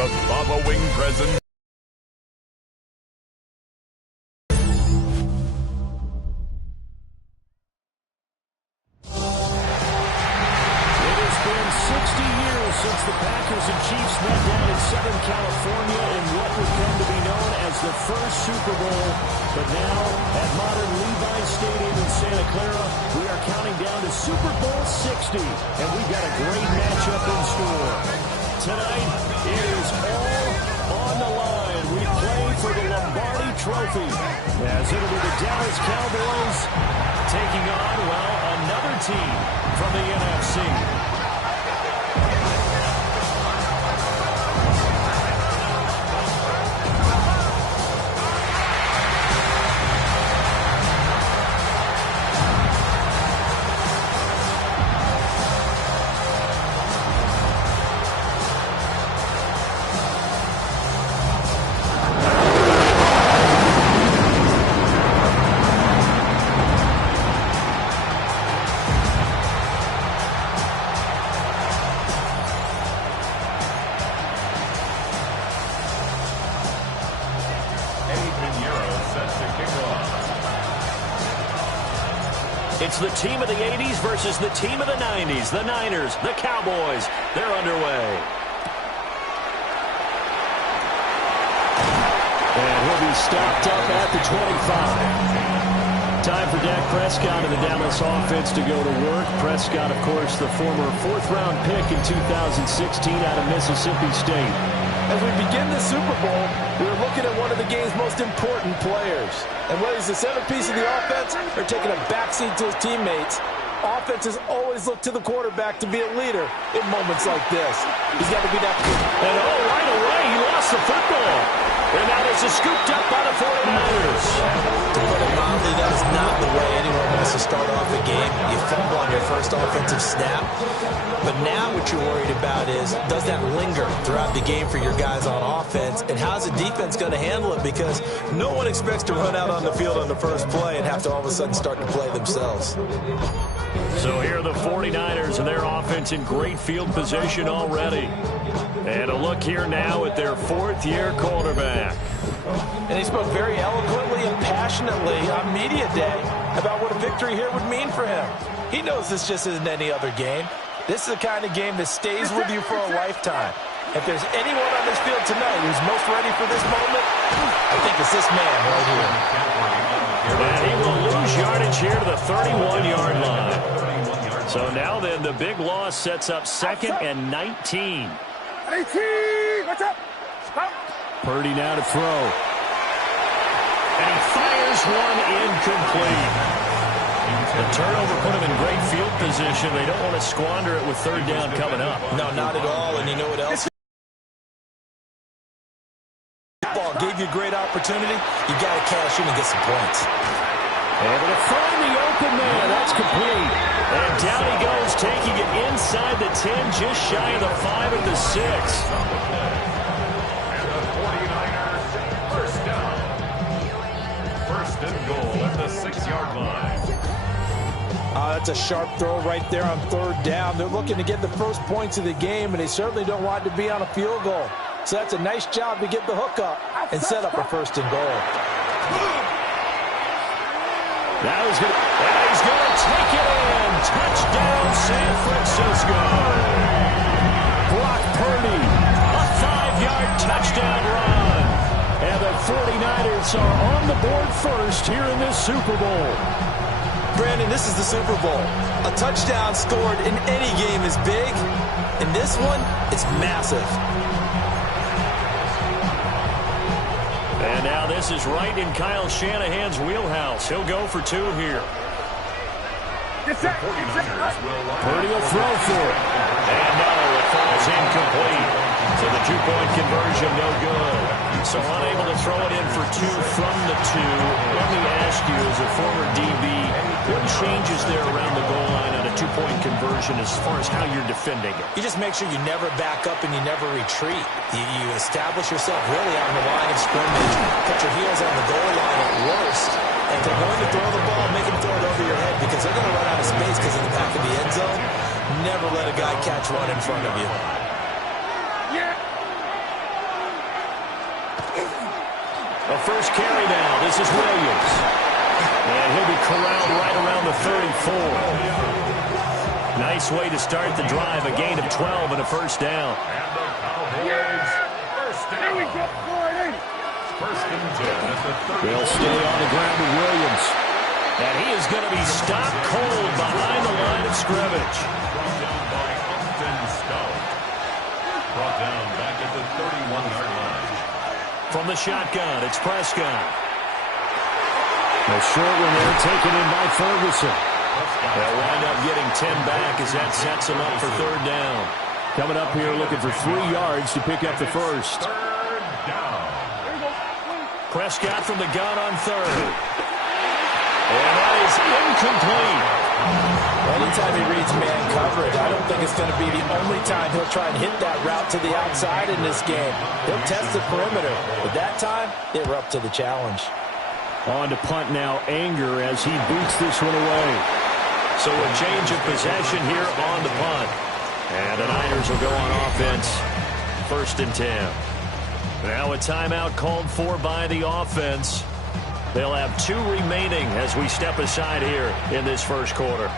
The following present. Since the Packers and Chiefs met down in Southern California in what would come to be known as the first Super Bowl. But now, at modern Levi Stadium in Santa Clara, we are counting down to Super Bowl 60. And we've got a great matchup in store. Tonight, it is all on the line. We play for the Lombardi Trophy, as it'll be the Dallas Cowboys taking on, well, another team from the NFC. It's the team of the 80s versus the team of the 90s. The Niners, the Cowboys, they're underway. And he'll be stopped up at the 25. Time for Dak Prescott and the Dallas offense to go to work. Prescott, of course, the former fourth-round pick in 2016 out of Mississippi State. As we begin the Super Bowl, we're looking at one of the game's most important players. And whether he's the centerpiece of the offense or taking a backseat to his teammates, offenses always look to the quarterback to be a leader in moments like this. He's got to be that good. And right away, he lost the football. And now this is scooped up by the 49ers. To put it mildly, that is not the way anyone wants to start off a game. You fumble on your first offensive snap. But now what you're worried about is, does that linger throughout the game for your guys on offense? And how's the defense going to handle it? Because no one expects to run out on the field on the first play and have to all of a sudden start to play themselves. So here are the 49ers and their offense in great field position already. And a look here now at their fourth-year quarterback. And he spoke very eloquently and passionately on media day about what a victory here would mean for him. He knows this just isn't any other game. This is the kind of game that stays with you for a lifetime. If there's anyone on this field tonight who's most ready for this moment, I think it's this man right here. And he will lose yardage here to the 31-yard line. So now then, the big loss sets up 2nd and 19. What's up? Purdy now to throw. And he fires one incomplete. The turnover put him in great field position. They don't want to squander it with third down coming up. No, not at all. And you know what else? Ball gave you a great opportunity. You got to cash in and get some points. Able to find the open man. That's complete. And down he goes, taking it inside the 10, just shy of the 5 at the 6. And the 49ers, first down. First and goal at the 6-yard line. That's a sharp throw right there on third down. They're looking to get the first points of the game, and they certainly don't want it to be on a field goal. So that's a nice job to get the hook up and set up a first and goal. Now he's going to take it in. Touchdown, San Francisco. Brock Purdy, a 5-yard touchdown run. And the 49ers are on the board first here in this Super Bowl. Brandon, this is the Super Bowl. A touchdown scored in any game is big. In this one, it's massive. And now this is right in Kyle Shanahan's wheelhouse. He'll go for 2 here. Purdy will throw for it. And no, it falls incomplete. So the 2-point conversion no good. So unable to throw it in for 2 from the 2. Let me ask you, as a former DB, what changes there around the goal line on a 2-point conversion as far as how you're defending it? You just make sure you never back up and you never retreat. You establish yourself really on the line of scrimmage. Put your heels on the goal line at worst. And if they're going to throw the ball, make them throw it over your head because they're going to run out of space because of the back of the end zone. Never let a guy catch one in front of you. A first carry now. This is Williams. And he'll be corralled right around the 34. Nice way to start the drive. A gain of 12 and a first down. And the Cowboys first down. First and 10 at the 30. They'll stay on the ground with Williams. And he is going to be stopped cold behind the line of scrimmage. Brought down by Upton Stout. Brought down back at the 31-yard line. From the shotgun, it's Prescott. A short one there taken in by Ferguson. They'll wind up getting 10 back as that sets them up for third down. Coming up here looking for 3 yards to pick up the first. Third down. Prescott from the gun on third. And that is incomplete. Anytime he reads man coverage, I don't think it's going to be the only time he'll try and hit that route to the outside in this game. He'll test the perimeter, but that time, they were up to the challenge. On to punt now, Anger as he boots this one away. So a change of possession here on the punt. And the Niners will go on offense. First and 10. Now a timeout called for by the offense. They'll have 2 remaining as we step aside here in this first quarter.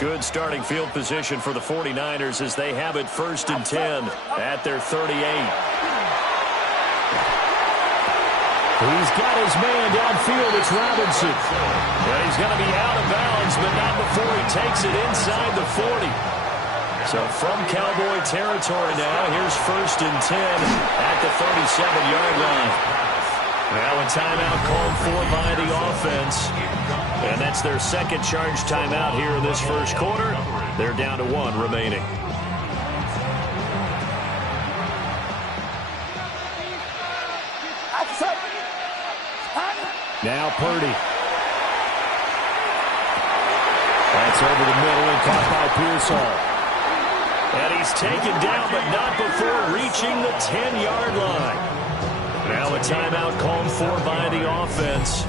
Good starting field position for the 49ers as they have it first and 10 at their 38. He's got his man downfield. It's Robinson. And he's going to be out of bounds, but not before he takes it inside the 40. So from Cowboy territory now, here's first and 10 at the 37-yard line. Now a timeout called for by the offense. And that's their second charge timeout here in this first quarter. They're down to 1 remaining. Now Purdy. That's over the middle and caught by Pearsall. And he's taken down, but not before reaching the 10-yard line. Now a timeout called for by the offense.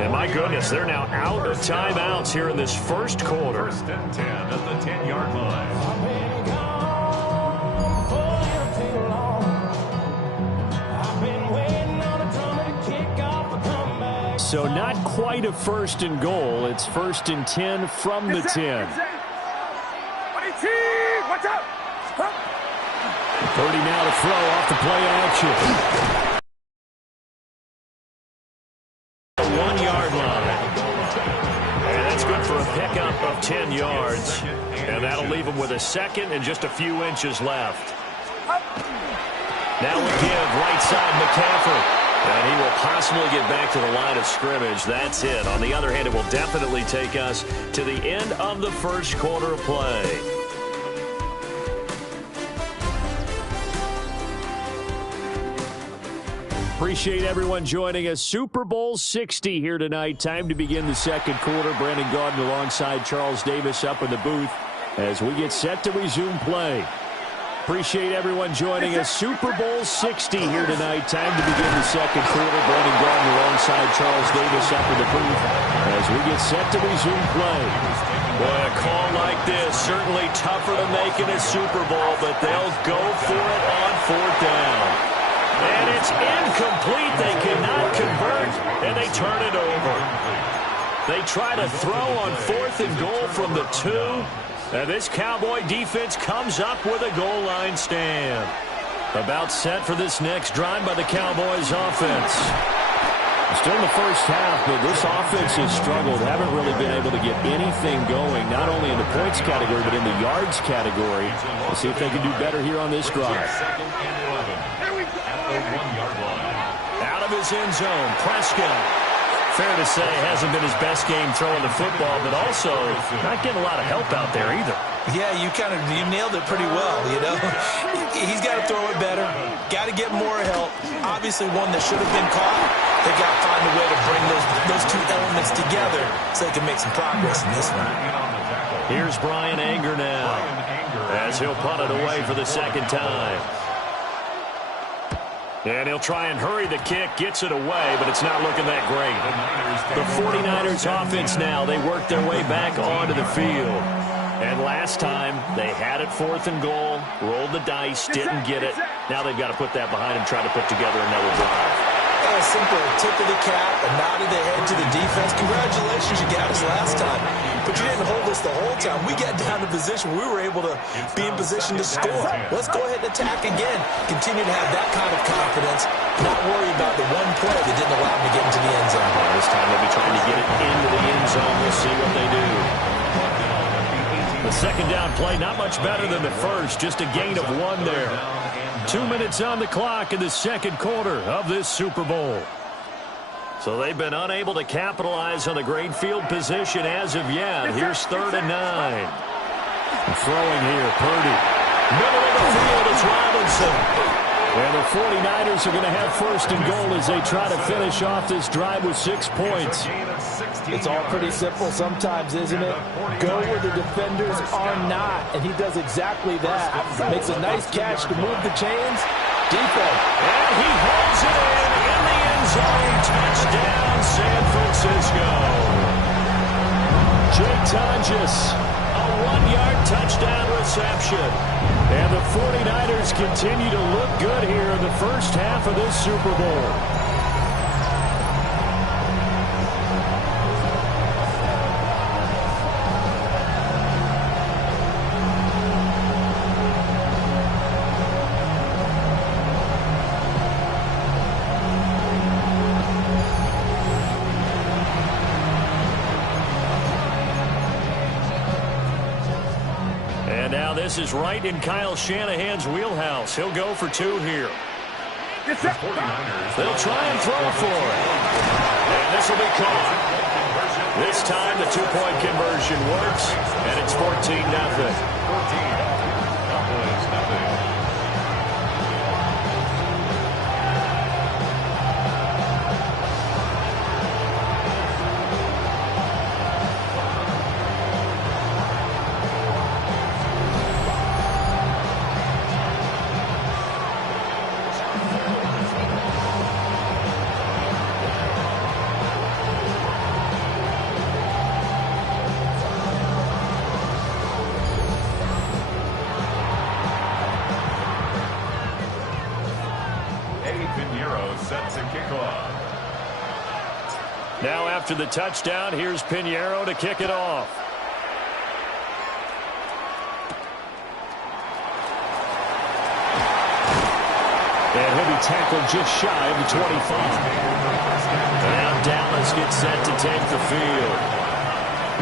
And my goodness, they're now out of timeouts here in this first quarter. First and 10 at the 10-yard line. So not quite a first and goal. It's first and 10 from the 10. Purdy now to throw off the play action. 1-yard line. And that's good for a pickup of 10 yards. And that'll leave him with a second and just a few inches left. Now we give right side McCaffrey. And he will possibly get back to the line of scrimmage. That's it. On the other hand, it will definitely take us to the end of the first quarter of play. Appreciate everyone joining us. Super Bowl 60 here tonight. Time to begin the second quarter. Brandon Gaudin alongside Charles Davis up in the booth as we get set to resume play. Appreciate everyone joining us. Super Bowl 60 here tonight. Time to begin the second quarter. Brandon Gaudin alongside Charles Davis up in the booth as we get set to resume play. Boy, a call like this, certainly tougher to make in a Super Bowl, but they'll go for it on 4th down. And it's incomplete. They cannot convert, and they turn it over. They try to throw on 4th and goal from the 2. And this Cowboy defense comes up with a goal line stand. About set for this next drive by the Cowboys offense. Still in the first half, but this offense has struggled. Haven't really been able to get anything going, not only in the points category, but in the yards category. We'll see if they can do better here on this drive. Second and 11 at the 1-yard line. Out of his end zone, Prescott. Fair to say, hasn't been his best game throwing the football, but also not getting a lot of help out there either. Yeah, you nailed it pretty well, you know. He's got to throw it better. Got to get more help. Obviously one that should have been caught. They got to find a way to bring those 2 elements together so they can make some progress in this one. Here's Brian Anger now as he'll punt it away for the second time. And he'll try and hurry the kick, gets it away, but it's not looking that great. The 49ers offense now, they work their way back onto the field. And last time, they had it 4th and goal, rolled the dice, didn't get it. Now they've got to put that behind them, try to put together another drive. a simple tip of the cap, a nod of the head to the defense. Congratulations, you got us last time. But you didn't hold us the whole time. We got down to position. We were able to be in position to score. Let's go ahead and attack again. Continue to have that kind of confidence. Not worry about the one play that didn't allow them to get into the end zone. This time they'll be trying to get it into the end zone. We'll see what they do. The second down play, not much better than the first. Just a gain of 1 there. 2 minutes on the clock in the second quarter of this Super Bowl. So they've been unable to capitalize on the great field position as of yet. Here's 3rd and 9. Throwing here, Purdy. Middle of the field, it's Robinson. And the 49ers are going to have 1st and goal as they try to finish off this drive with 6 points. It's all pretty simple sometimes, isn't it? Go where the defenders are not, and he does exactly that. Makes a nice catch to move the chains. Defense. And he holds it in the end zone. Touchdown, San Francisco. Jay Tonjes, a 1-yard touchdown reception. And the 49ers continue to look good here in the first half of this Super Bowl. This is right in Kyle Shanahan's wheelhouse. He'll go for 2 here. They'll try and throw for it. And this will be caught. This time the 2-point conversion works, and it's 14-0. Now after the touchdown, here's Pinheiro to kick it off. And he'll be tackled just shy of the 25. Now Dallas gets set to take the field.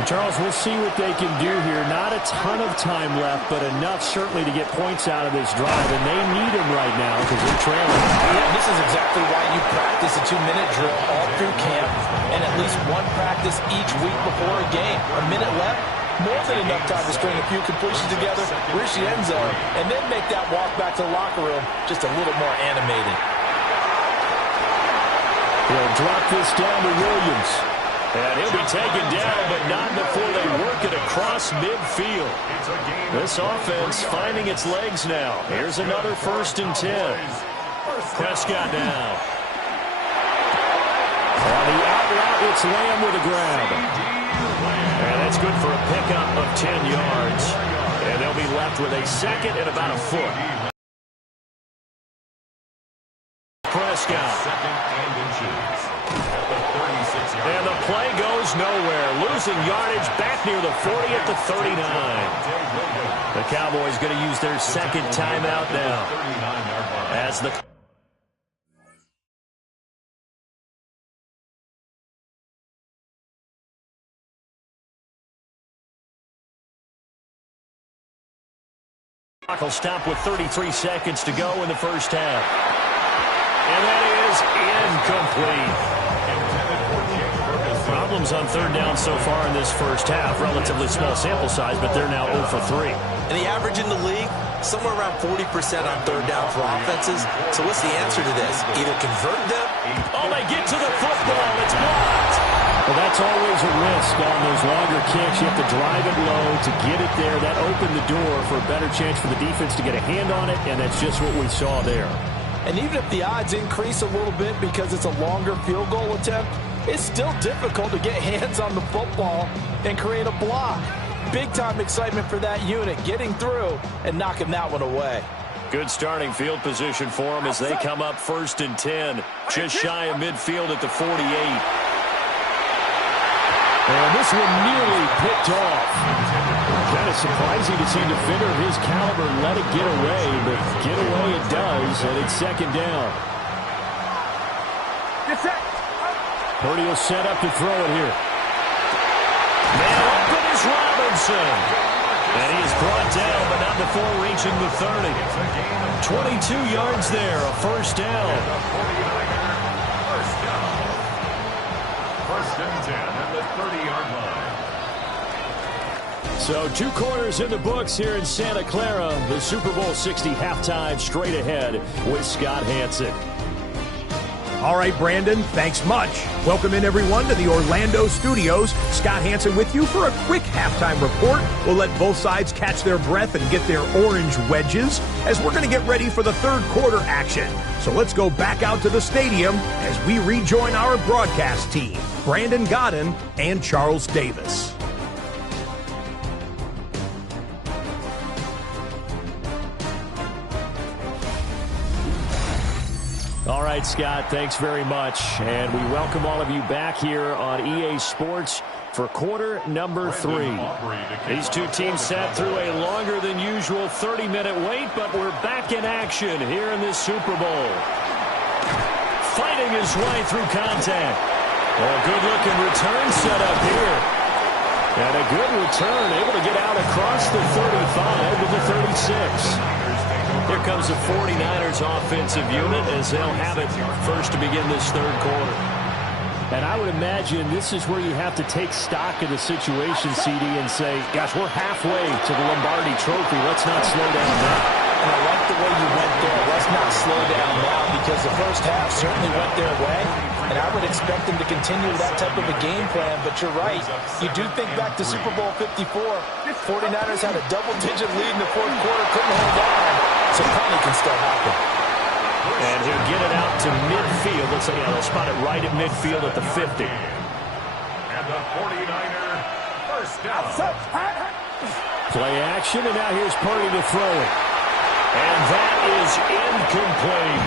And Charles, we'll see what they can do here. Not a ton of time left, but enough certainly to get points out of this drive. And they need them right now because they're trailing. Yeah, this is exactly why you practice a 2-minute drill all through camp and at least one practice each week before a game. A minute left, more than enough time to string a few completions together, reach the end zone, and then make that walk back to the locker room just a little more animated. He'll drop this down to Williams. And he'll be taken down, but not before they work it across midfield. This offense finding its legs now. Here's another 1st and 10. Prescott now. On the out route, it's Lamb with a grab. And that's good for a pickup of 10 yards. And they'll be left with a 2nd and about a foot. Prescott. And the play goes nowhere. Losing yardage back near the 40 at the 39. The Cowboys going to use their 2nd timeout now. As the clock will stop with 33 seconds to go in the first half. And that is incomplete. Problems on 3rd down so far in this first half. Relatively small sample size, but they're now 0 for 3. And the average in the league, somewhere around 40% on 3rd down for offenses. So what's the answer to this? Either convert them. Oh, they get to the football. It's blocked. Well, that's always a risk on those longer kicks. You have to drive it low to get it there. That opened the door for a better chance for the defense to get a hand on it, and that's just what we saw there. And even if the odds increase a little bit because it's a longer field goal attempt, it's still difficult to get hands on the football and create a block. Big-time excitement for that unit, getting through and knocking that one away. Good starting field position for them as they come up 1st and 10. Just shy of midfield at the 48. And this one nearly picked off. Kind of surprising to see a defender of his caliber let it get away, but get away it does, and it's 2nd down. Purdy will set up to throw it here. Man open is Robinson. And he is brought down, but not before reaching the 30. 22 yards there, a 1st down. 1st and 10 at the 30-yard line. So 2 quarters in the books here in Santa Clara. The Super Bowl 60 halftime straight ahead with Scott Hanson. All right, Brandon, thanks much. Welcome in, everyone, to the Orlando studios. Scott Hanson with you for a quick halftime report. We'll let both sides catch their breath and get their orange wedges as we're going to get ready for the 3rd quarter action. So let's go back out to the stadium as we rejoin our broadcast team, Brandon Godden and Charles Davis. All right, Scott, thanks very much. And we welcome all of you back here on EA Sports for quarter number 3. These two teams sat through a longer than usual 30-minute wait, but we're back in action here in this Super Bowl. Fighting his way through contact. A good-looking return set up here. And a good return, able to get out across the 35 to the 36. Here comes the 49ers offensive unit as they'll have it first to begin this 3rd quarter. And I would imagine this is where you have to take stock of the situation, CD, and say, gosh, we're halfway to the Lombardi Trophy. Let's not slow down now. And I like the way you went there. Let's not slow down now, because the first half certainly went their way. And I would expect them to continue that type of a game plan. But you're right. You do think back to Super Bowl 54. 49ers had a double-digit lead in the 4th quarter, couldn't hold on. So plenty can still happen. And he'll get it out to midfield. Let's say, they'll spot it right at midfield at the 50. And the 49er 1st down. Play action, and now here's Purdy to throw it. And that is incomplete.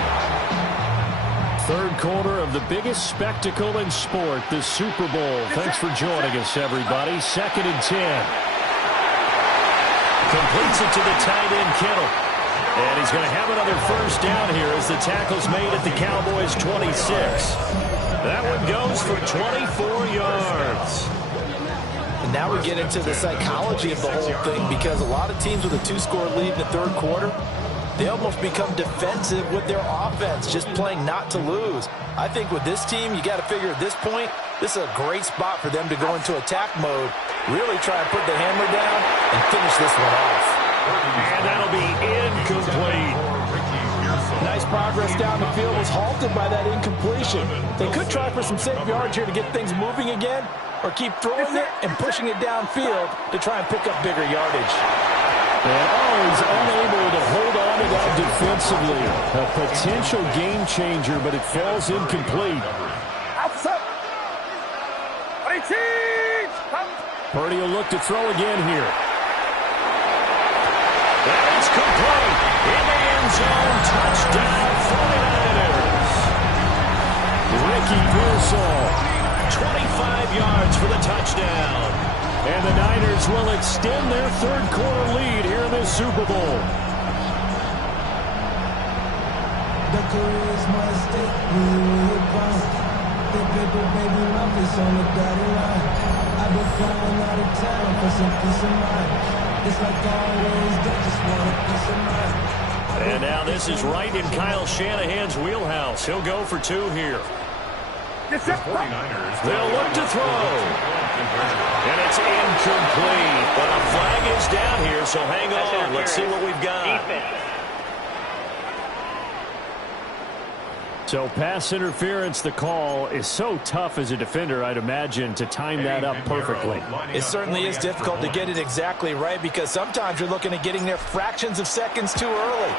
3rd quarter of the biggest spectacle in sport, the Super Bowl. Thanks for joining us, everybody. 2nd and 10. Completes it to the tight end, Kittle. And he's going to have another 1st down here as the tackle's made at the Cowboys' 26. That one goes for 24 yards. And now we get into the psychology of the whole thing, because a lot of teams with a 2-score lead in the 3rd quarter, they almost become defensive with their offense, just playing not to lose. I think with this team, you got to figure at this point, this is a great spot for them to go into attack mode, really try and put the hammer down and finish this one off. And that'll be incomplete. Nice progress down the field was halted by that incompletion. They could try for some safe yards here to get things moving again, or keep throwing it and pushing it downfield to try and pick up bigger yardage. And he's unable to hold on to that defensively. A potential game changer, but it falls incomplete. Purdy will look to throw again here. That's complete. In the end zone, touchdown 49ers. Ricky Pearsall, 25 yards for the touchdown. And the Niners will extend their 3rd quarter lead here in this Super Bowl. The career's my stake, we bound. The paper, baby, my face on the dotted line. I've been flying out of town for some peace of mind. It's like always, they just want a piece of mind. And now this is right in Kyle Shanahan's wheelhouse. He'll go for 2 here. The 49ers. They'll look to throw. And it's incomplete. But a flag is down here, so hang on. Let's see what we've got. So pass interference, the call is so tough as a defender, I'd imagine, to time that up perfectly. It certainly is difficult to get it exactly right, because sometimes you're looking at getting there fractions of seconds too early.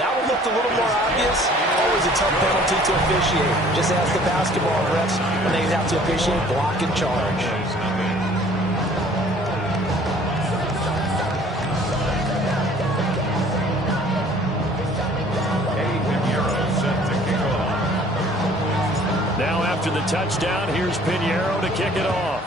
That one looked a little more obvious. Always a tough penalty to officiate. Just ask the basketball refs when they have to officiate block and charge. after the touchdown. Here's Pinheiro to kick it off.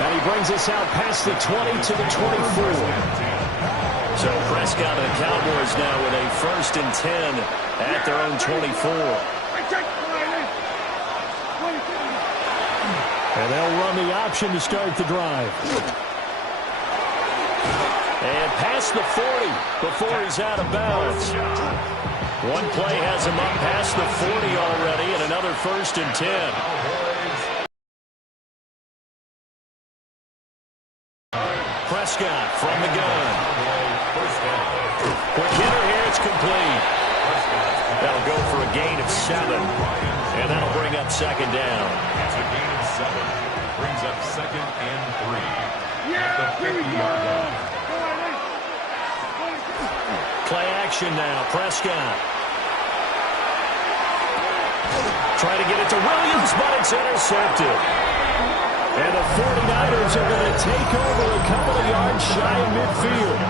And he brings us out past the 20 to the 24. So Prescott and the Cowboys now with a 1st and 10 at their own 24. And they'll run the option to start the drive. And past the 40 before he's out of bounds. One play has him up past the 40 already, and another 1st and 10. Prescott from the gun. Quick hitter here, it's complete. That'll go for a gain of 7, and that'll bring up 2nd down. It's a gain of 7. Brings up 2nd and 3. At the 50-yard line. Play action now, Prescott. Try to get it to Williams, but it's intercepted. And the 49ers are going to take over a couple of yards shy of midfield.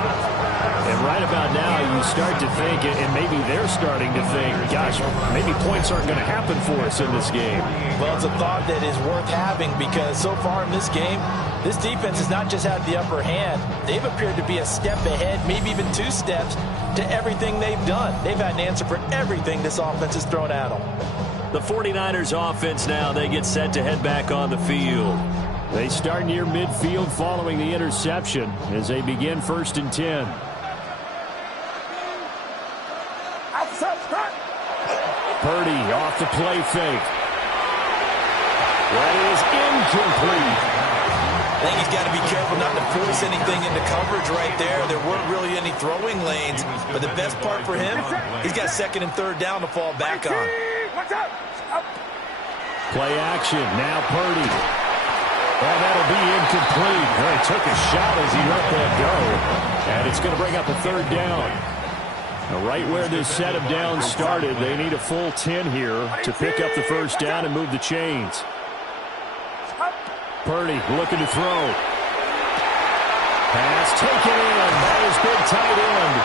And right about now, you start to think, and maybe they're starting to think, gosh, maybe points aren't going to happen for us in this game. Well, it's a thought that is worth having because so far in this game, this defense has not just had the upper hand. They've appeared to be a step ahead, maybe even 2 steps to everything they've done. They've had an answer for everything this offense has thrown at them. The 49ers offense now, they get set to head back on the field. They start near midfield following the interception as they begin 1st and 10. Purdy off the play fake. That is incomplete. I think he's got to be careful not to force anything into coverage right there. There weren't really any throwing lanes, but the best part for him, he's got 2nd and 3rd down to fall back on. Play action, now Purdy. And that'll be incomplete. He took a shot as he let that go. And it's going to bring up a 3rd down. Now, right where this set of downs started, they need a full 10 here to pick up the 1st down and move the chains. Purdy looking to throw. Pass taken in. That is big tight end.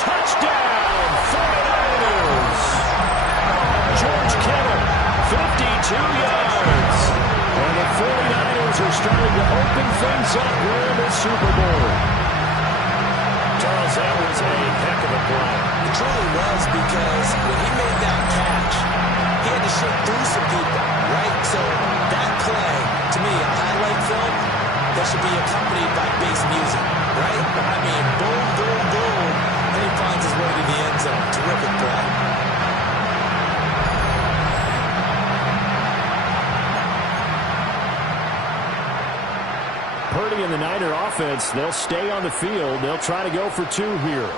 Touchdown, 49ers. George Kittle, 52 yards. And the 49ers are starting to open things up here in the Super Bowl. Charles, that was a heck of a play. It truly was because when he made that catch, he had to shoot through some people, right? So that play, to me, a highlight film that should be accompanied by bass music, right? I mean, boom, boom, boom, and he finds his way to the end zone. Terrific play. Purdy and the Niner offense, they'll stay on the field. They'll try to go for 2 here.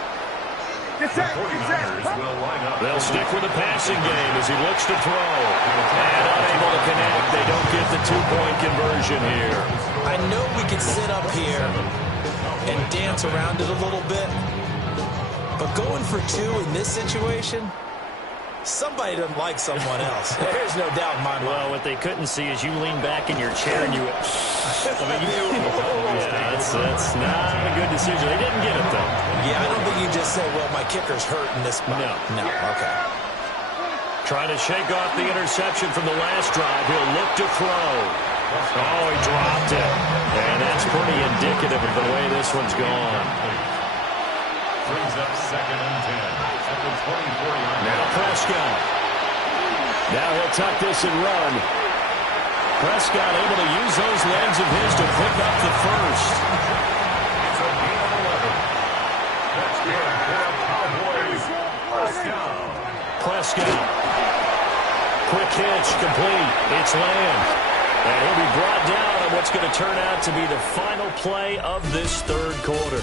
The 49ers will line up. They'll stick with the passing game as he looks to throw. And unable to connect. They don't get the 2-point conversion here. I know we could sit up here and dance around it a little bit, but going for 2 in this situation, somebody doesn't like someone else. There's no doubt in my mind. Well, what they couldn't see is you lean back in your chair and you... that's not a good decision. They didn't get it, though. Yeah, I don't think you just say, well, my kicker's hurting this spot. No, okay. Trying to shake off the interception from the last drive. He'll look to throw. Oh, he dropped it. And that's pretty indicative of the way this one's gone. Brings up 2nd and 10. At the 24-yard line. Now Prescott. Now he'll tuck this and run. Prescott able to use those legs of his to pick up the 1st. It's a gain of 11. That's good for the Cowboys. 1st down. Prescott. Quick hitch, complete. It's Lamb. And he'll be brought down on what's going to turn out to be the final play of this 3rd quarter.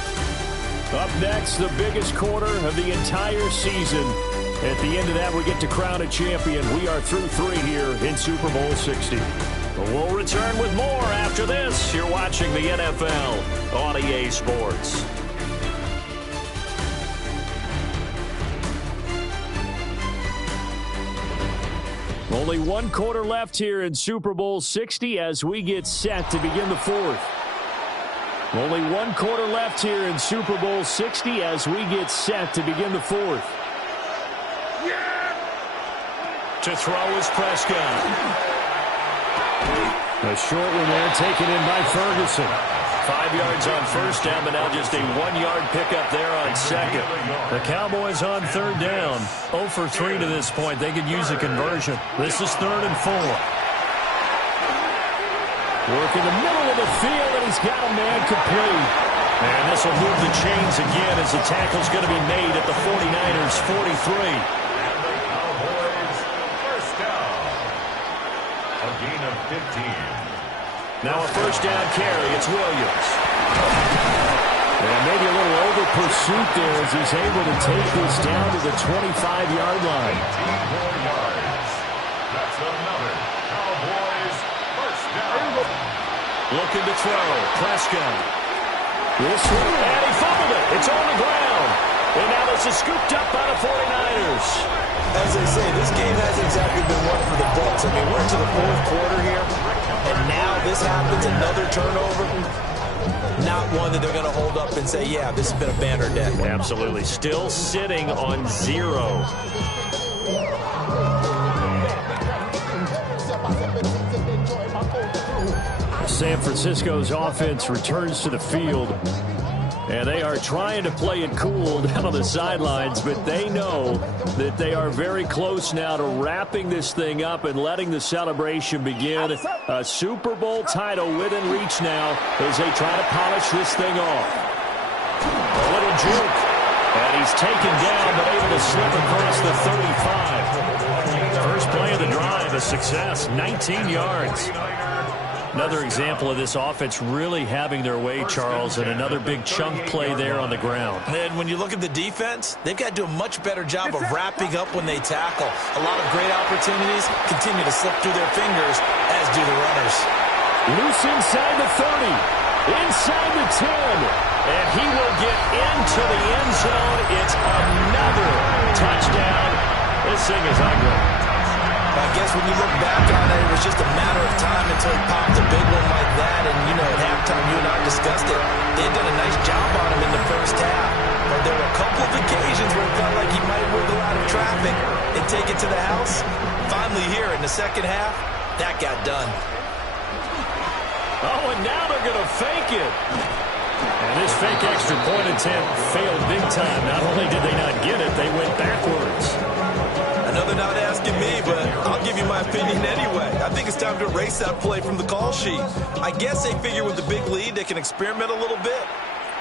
Up next, the biggest quarter of the entire season. At the end of that, we get to crown a champion. We are through 3 here in Super Bowl 60. We'll return with more after this. You're watching the NFL on EA Sports. Only 1 quarter left here in Super Bowl 60 as we get set to begin the 4th. Only one quarter left here in Super Bowl 60 as we get set to begin the fourth. To throw is Prescott. A short one there taken in by Ferguson. 5 yards on first down, but now just a 1-yard pickup there on second. The Cowboys on third down. 0 for 3 to this point. They could use a conversion. This is 3rd and 4. Work in the middle of the field, and he's got a man complete. And this will move the chains again as the tackle's going to be made at the 49ers' 43. Gain of 15. Now a first down carry. It's Williams. And maybe a little over pursuit there as he's able to take this down to the 25-yard line. 18 more yards. That's another Cowboys first down. Looking to throw. Prescott. This one. And he fumbled it. It's on the ground. And now this is scooped up by the 49ers. As they say, this game hasn't exactly been one for the Bucs. I mean, we're into the fourth quarter here, and now this happens, another turnover. Not one that they're going to hold up and say, yeah, this has been a banner day. Absolutely. Still sitting on 0. San Francisco's offense returns to the field. And they are trying to play it cool down on the sidelines, but they know that they are very close now to wrapping this thing up and letting the celebration begin. A Super Bowl title within reach now as they try to polish this thing off. A little juke, and he's taken down but able to slip across the 35. First play of the drive, a success, 19 yards. Another example of this offense really having their way, Charles, and another big chunk play there on the ground. And when you look at the defense, they've got to do a much better job of wrapping up when they tackle. A lot of great opportunities continue to slip through their fingers, as do the runners. Loose inside the 30, inside the 10, and he will get into the end zone. It's another touchdown. This thing is ugly. I guess when you look back on it, it was just a matter of time until he popped a big one like that. And, you know, at halftime, you and I discussed it. They had done a nice job on him in the first half. But there were a couple of occasions where it felt like he might wiggle out of traffic and take it to the house. Finally here in the second half, that got done. Oh, and now they're going to fake it. And this fake extra point attempt failed big time. Not only did they not get it, they went backwards. Another not asking me, but I'll give you my opinion anyway. I think it's time to erase that play from the call sheet. I guess they figure with the big lead they can experiment a little bit.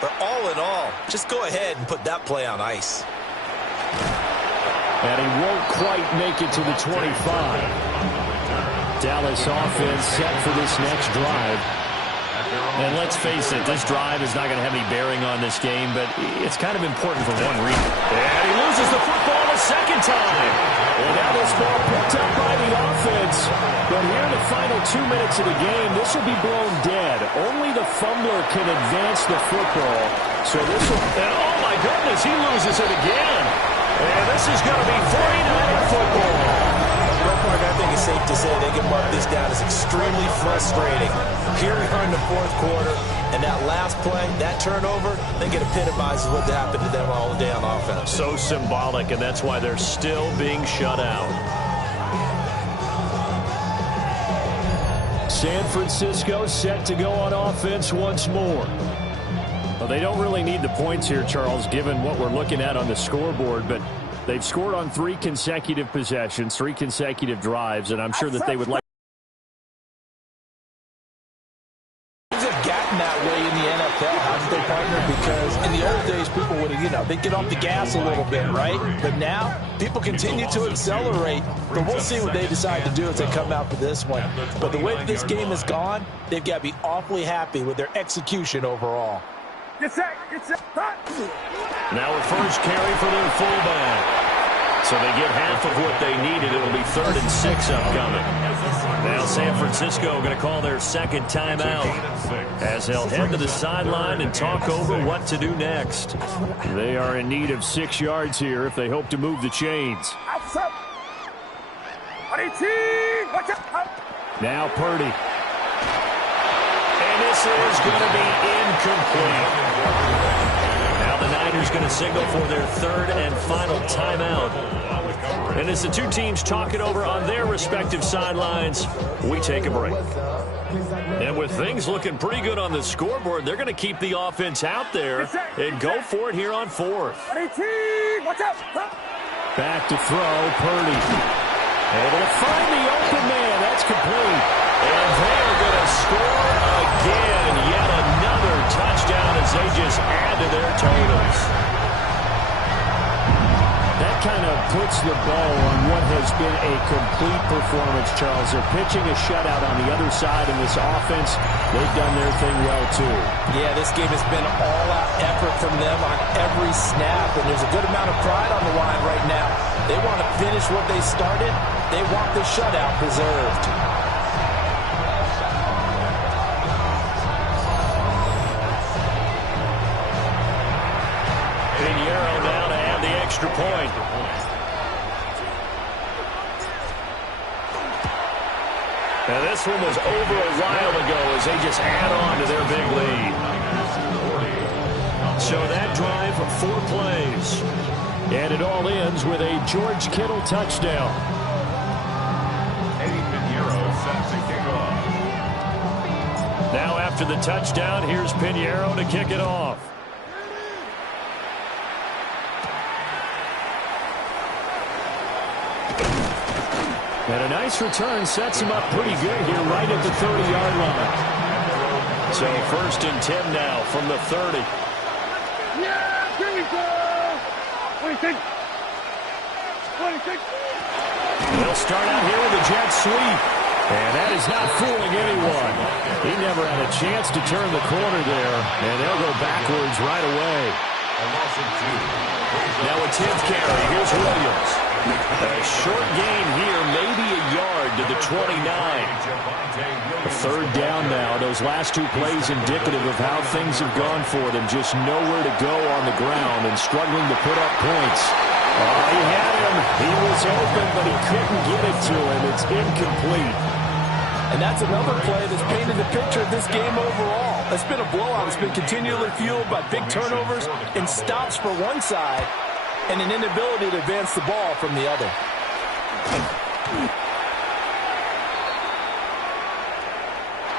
But all in all, just go ahead and put that play on ice. And he won't quite make it to the 25. Dallas offense set for this next drive. And let's face it, this drive is not going to have any bearing on this game, but it's kind of important for one reason. And he loses the football a second time. And now this ball picked up by the offense. But here in the final 2 minutes of the game, this will be blown dead. Only the fumbler can advance the football. So this will, and oh my goodness, he loses it again. And this is going to be 49er football. I think it's safe to say they can mark this down as extremely frustrating. Here we are in the fourth quarter, and that last play, that turnover, I think it epitomizes what happened to them all day on offense. So symbolic, and that's why they're still being shut out. San Francisco set to go on offense once more. Well, they don't really need the points here, Charles, given what we're looking at on the scoreboard, but they've scored on 3 consecutive possessions, 3 consecutive drives, and I'm sure that they would like. Things have gotten that way in the NFL, haven't they, partner? Because in the old days, people would have, they'd get off the gas a little bit, right? But now, people continue to accelerate, but we'll see what they decide to do as they come out for this one. But the way that this game has gone, they've got to be awfully happy with their execution overall. Get set, Now a first carry for their fullback. So they get half of what they needed. It'll be 3rd and 6 upcoming. Now San Francisco going to call their second timeout as they'll head to the sideline and talk over what to do next. They are in need of 6 yards here if they hope to move the chains. Now Purdy. And And this is going to be incomplete. Now the Niners going to signal for their third and final timeout. And as the two teams talk it over on their respective sidelines, we take a break. And with things looking pretty good on the scoreboard, they're going to keep the offense out there and go for it here on fourth. Back to throw, Purdy. Able to find the open man. That's complete. And they're going to score again. Yet another touchdown as they just add to their totals. That kind of puts the bow on what has been a complete performance, Charles. They're pitching a shutout on the other side in this offense. They've done their thing well, too. Yeah, this game has been all-out effort from them on every snap, and there's a good amount of pride on the line right now. They want to finish what they started. They want the shutout preserved. Pinheiro now to add the extra point. Now this one was over a while ago as they just add on to their big lead. So that drive, 4 plays. And it all ends with a George Kittle touchdown. Now after the touchdown, here's Pinheiro to kick it off. And a nice return sets him up pretty good here right at the 30-yard line. So 1st and 10 now from the 30. Yeah, here we go. 26. 26. They'll start out here with a jet sweep. And that is not fooling anyone. He never had a chance to turn the corner there. And they'll go backwards right away. Now a 10th carry. Here's Williams. A short gain here, maybe a yard to the 29. A 3rd down now. Those last 2 plays indicative of how things have gone for them. Just nowhere to go on the ground and struggling to put up points. Oh, he had him. He was open, but he couldn't get it to him. It's incomplete. And that's another play that's painted the picture of this game overall. It's been a blowout. It's been continually fueled by big turnovers and stops for one side and an inability to advance the ball from the other.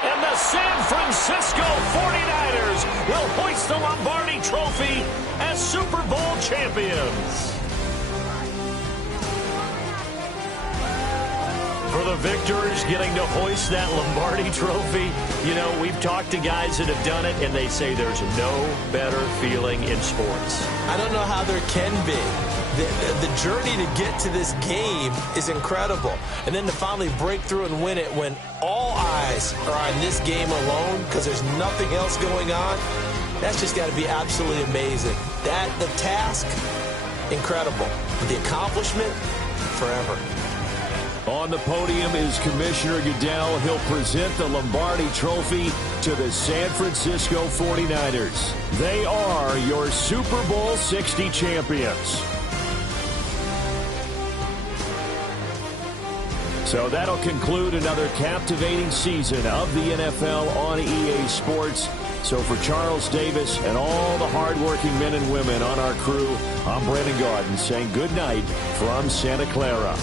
And the San Francisco 49ers will hoist the Lombardi Trophy as Super Bowl champions. For the victors getting to hoist that Lombardi Trophy, you know, we've talked to guys that have done it, and they say there's no better feeling in sports. I don't know how there can be. The journey to get to this game is incredible. And then to finally break through and win it when all eyes are on this game alone because there's nothing else going on, that's just got to be absolutely amazing. The task, incredible. The accomplishment, forever. On the podium is Commissioner Goodell. He'll present the Lombardi Trophy to the San Francisco 49ers. They are your Super Bowl 60 champions. So that'll conclude another captivating season of the NFL on EA Sports. So for Charles Davis and all the hardworking men and women on our crew, I'm Brandon Gaudin saying good night from Santa Clara.